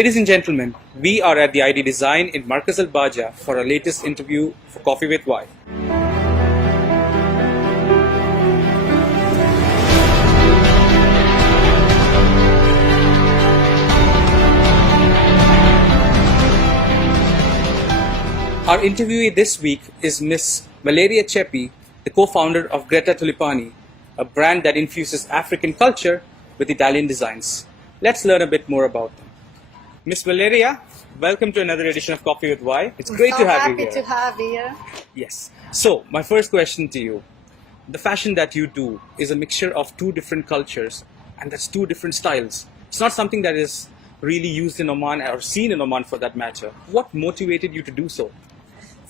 Ladies and gentlemen, we are at the ID Design in Markaz Al Baja for our latest interview for Coffee with Y. Our interviewee this week is Miss Valeria Cepi, the co-founder of Greta Tulipani, a brand that infuses African culture with Italian designs. Let's learn a bit more about them. Miss Valeria, welcome to another edition of Coffee with Y. It's great to have you here. Happy to have you here. Yes. So, my first question to you. The fashion that you do is a mixture of two different cultures, and that's two different styles. It's not something that is really used in Oman or seen in Oman for that matter. What motivated you to do so?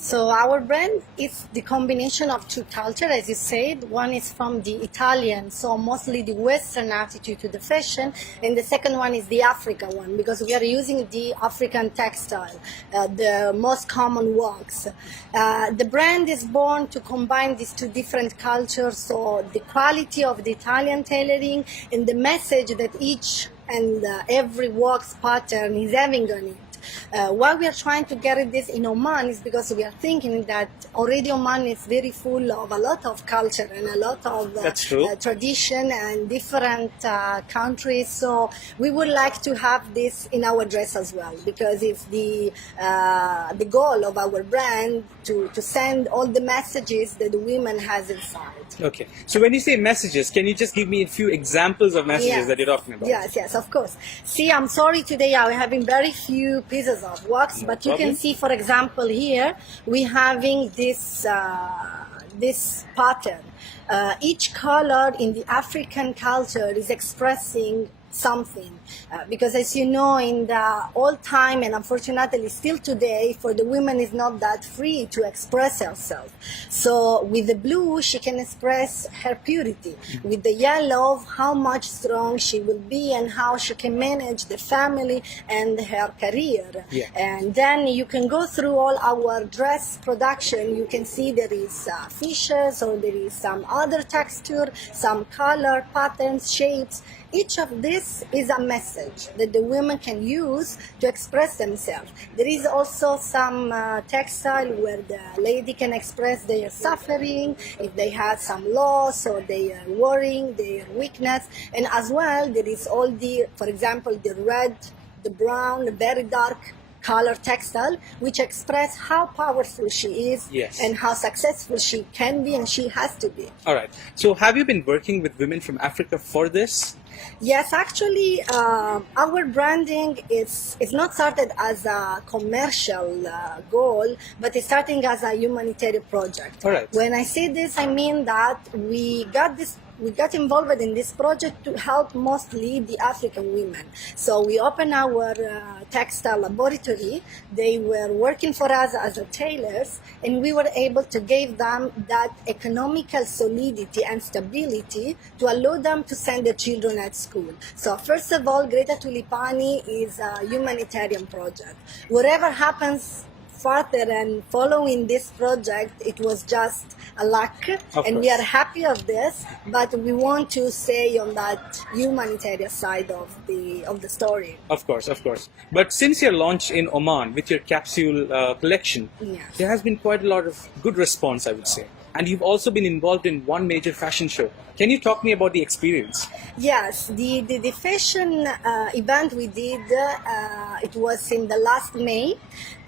So our brand is the combination of two cultures, as you said. One is from the Italian, so mostly the Western attitude to the fashion, and the second one is the African one, because we are using the African textile, the most common works. The brand is born to combine these two different cultures, so the quality of the Italian tailoring and the message that each and every works pattern is having on it. Why we are trying to get this in Oman is because we are thinking that already Oman is very full of a lot of culture and a lot of tradition and different countries. So we would like to have this in our dress as well, because it's the goal of our brand to send all the messages that the women has inside. Okay. So when you say messages, can you just give me a few examples of messages that you're talking about? Yes, of course. See, I'm sorry today I'm having very few pieces of works, but you can see, for example, here we having this this pattern. Each color in the African culture is expressing something, because as you know, in the old time and unfortunately still today, for the women is not that free to express herself. So with the blue she can express her purity, with the yellow how much strong she will be and how she can manage the family and her career. And then you can go through all our dress production, you can see there is fishes, or there is some other texture, some color patterns, shapes. Each of this is a message that the women can use to express themselves. There is also some textile where the lady can express their suffering, if they had some loss or their worrying, their weakness. And as well, there is all the, for example, the red, the brown, the very dark color textile, which express how powerful she is and how successful she can be and she has to be. All right. So have you been working with women from Africa for this? Yes, actually, our branding is not started as a commercial goal, but it's starting as a humanitarian project. All right. When I say this, I mean that we got involved in this project to help mostly the African women. So we opened our textile laboratory. They were working for us as a tailors, and we were able to give them that economical solidity and stability to allow them to send their children at school. So first of all, Greta Tulipani is a humanitarian project. Whatever happens further and following this project, it was just a luck, and we are happy of this, but we want to say on that humanitarian side of the story. Of course. But since your launch in Oman with your capsule collection, there has been quite a lot of good response, I would say. And you've also been involved in one major fashion show. Can you talk me about the experience? Yes, the fashion event we did, it was in the last May,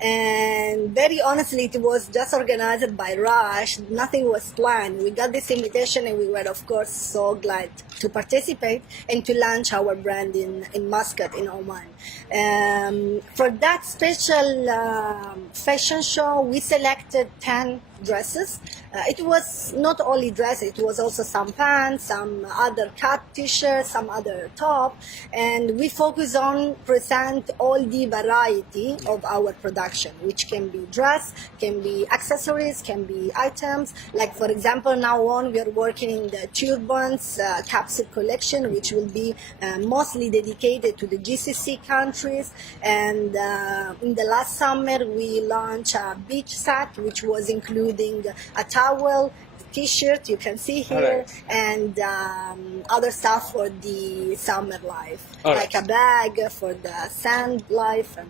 and very honestly it was just organized by rush, nothing was planned. We got this invitation and we were of course so glad to participate and to launch our brand in Muscat in Oman. For that special fashion show we selected 10 dresses. It was not only dresses, it was also some pants, some other cut t-shirts, some other top, and we focus on present all the variety of our production, which can be dress, can be accessories, can be items. Like for example, now on we are working in the turbans capsule collection, which will be mostly dedicated to the GCC countries. And in the last summer we launched a beach set, which was included including a towel, T-shirt you can see here, and other stuff for the summer life, like a bag for the sand life and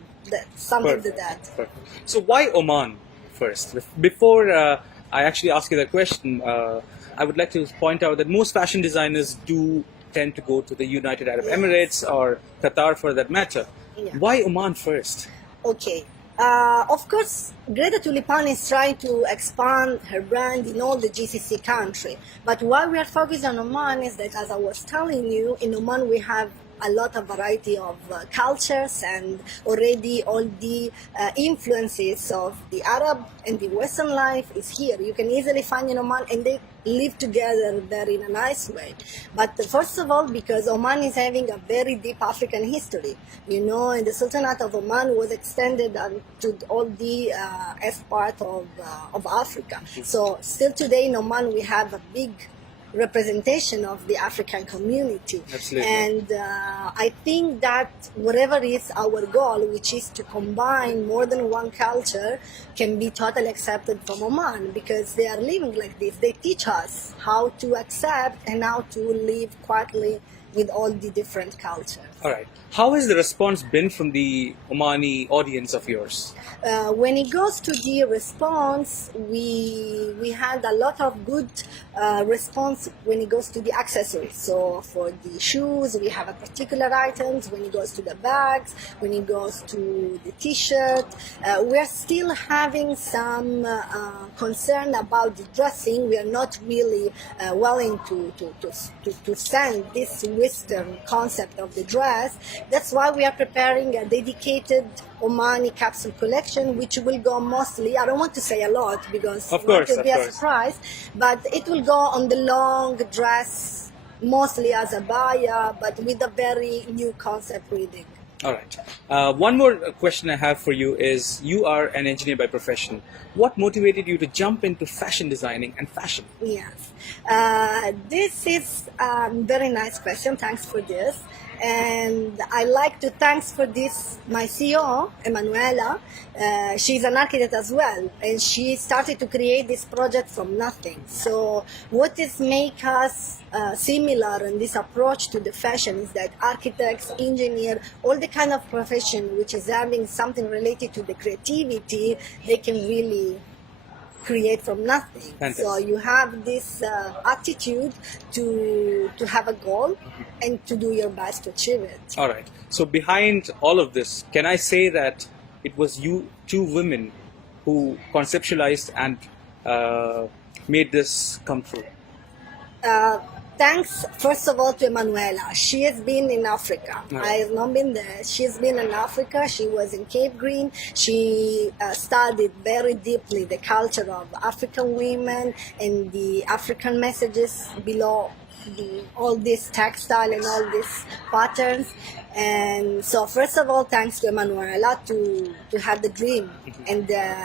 something like that. Perfect. So why Oman first? Before I actually ask you that question, I would like to point out that most fashion designers do tend to go to the United Arab Emirates or Qatar for that matter. Yeah. Why Oman first? Okay. Of course, Greta Tulipani is trying to expand her brand in all the GCC country. But why we are focused on Oman is that, as I was telling you, in Oman we have a lot of variety of cultures, and already all the influences of the Arab and the Western life is here. You can easily find in Oman, and they live together there in a nice way. But first of all, because Oman is having a very deep African history, and the Sultanate of Oman was extended to all the east part of Africa. So still today in Oman we have a big representation of the African community. Absolutely. And I think that whatever is our goal, which is to combine more than one culture, can be totally accepted from Oman, because they are living like this. They teach us how to accept and how to live quietly with all the different cultures. All right. How has the response been from the Omani audience of yours? When it goes to the response, we had a lot of good response when it goes to the accessories. So for the shoes, we have a particular items. When it goes to the bags, when it goes to the T-shirt, we are still having some concern about the dressing. We are not really willing to send this Western concept of the dress. That's why we are preparing a dedicated Omani capsule collection, which will go mostly, I don't want to say a lot because it will be a surprise, but it will go on the long dress, mostly as a baya, but with a very new concept reading. All right. One more question I have for you is, you are an engineer by profession. What motivated you to jump into fashion designing and fashion? Yes. This is a very nice question. Thanks for this. And I like to thanks for this my CEO, Emanuela. She's an architect as well, and she started to create this project from nothing. So what is make us similar in this approach to the fashion is that architects, engineer, all the kind of profession which is having something related to the creativity, they can really create from nothing. Fantastic. So you have this attitude to have a goal and to do your best to achieve it. All right. So behind all of this, can I say that it was you, two women, who conceptualized and made this come true? Thanks, first of all, to Emanuela. She has been in Africa. Right. I have not been there. She has been in Africa. She was in Cape Green. She studied very deeply the culture of African women and the African messages below all this textile and all these patterns. And so first of all, thanks to Emanuela to have the dream and the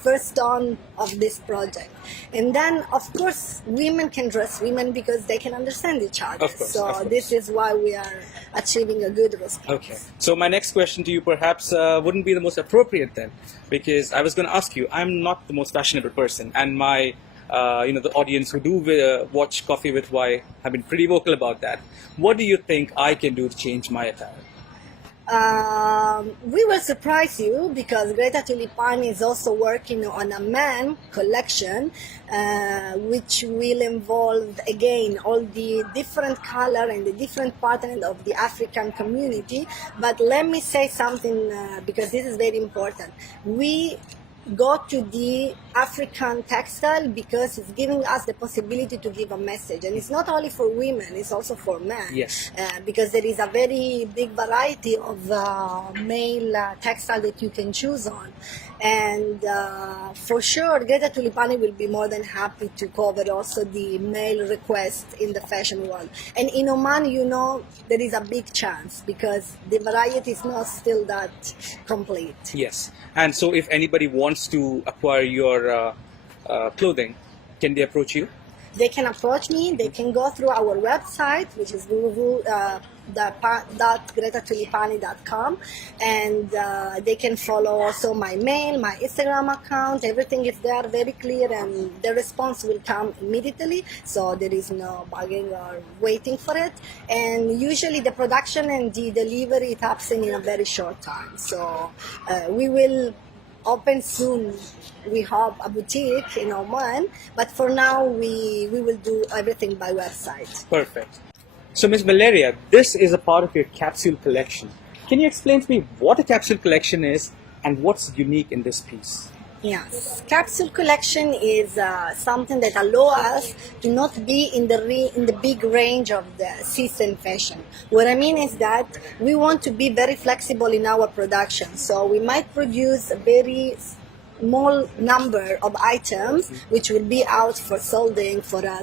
first dawn of this project. And then, of course, women can dress women because they can understand each other. Of course, so this is why we are achieving a good response. Okay. So my next question to you perhaps wouldn't be the most appropriate then, because I was going to ask you, I'm not the most fashionable person, and my the audience who do watch Coffee with Y have been pretty vocal about that. What do you think I can do to change my attire? We will surprise you because Greta Tulipani is also working on a man collection, which will involve again all the different color and the different pattern of the African community. But let me say something because this is very important. We go to the African textile because it's giving us the possibility to give a message, and it's not only for women, it's also for men. Yes. Because there is a very big variety of male textile that you can choose on, and for sure Greta Tulipani will be more than happy to cover also the male request in the fashion world. And in Oman, there is a big chance because the variety is not still that complete. Yes. And so if anybody wants to acquire your clothing, can they approach you? They can approach me. They can go through our website, which is shop.gretatulipani.com, and they can follow also my mail, my Instagram account. Everything is there, very clear, and the response will come immediately, so there is no bugging or waiting for it. And usually the production and the delivery, it happens in a very short time. So we will open soon, we hope, a boutique in Oman, but for now we will do everything by website. Perfect. So, Ms. Valeria, this is a part of your capsule collection. Can you explain to me what a capsule collection is and what's unique in this piece? Yes, capsule collection is something that allows us to not be in the big range of the season fashion. What I mean is that we want to be very flexible in our production. So we might produce a very small number of items which will be out for solding for a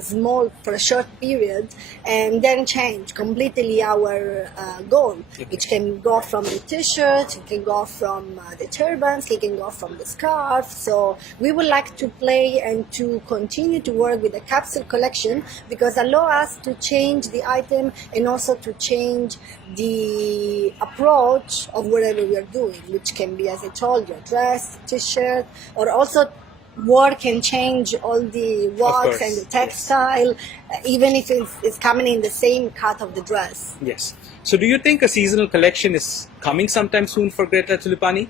short period, and then change completely our goal, which can go from the t-shirt, it can go from the turbans, it can go from the scarf. So we would like to play and to continue to work with the capsule collection, because allow us to change the item and also to change the approach of whatever we are doing, which can be, as I told you, a dress, t-shirt, or also work and change all the works and the textile, even if it's coming in the same cut of the dress. Yes. So do you think a seasonal collection is coming sometime soon for Greta Tulipani?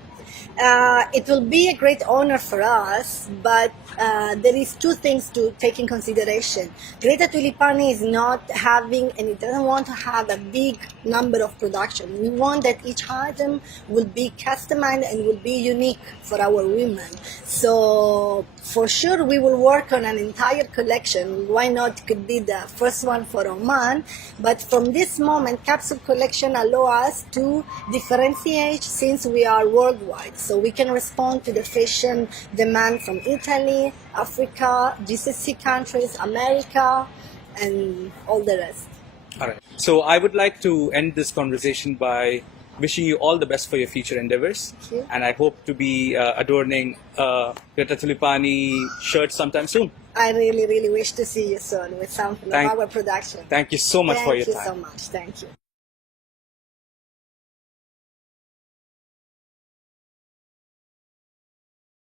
It will be a great honor for us, but there is two things to take in consideration. Greta Tulipani is not having, and it doesn't want to have a big number of production. We want that each item will be customized and will be unique for our women. So for sure we will work on an entire collection. Why not? It could be the first one for Oman, but from this moment capsule collection allow us to differentiate, since we are worldwide. So we can respond to the fashion demand from Italy, Africa, GCC countries, America, and all the rest. All right. So I would like to end this conversation by wishing you all the best for your future endeavors. Thank you. And I hope to be adorning Greta Tulipani shirt sometime soon. I really, really wish to see you soon with something of our production. Thank you so much for your time. Thank you so much. Thank you.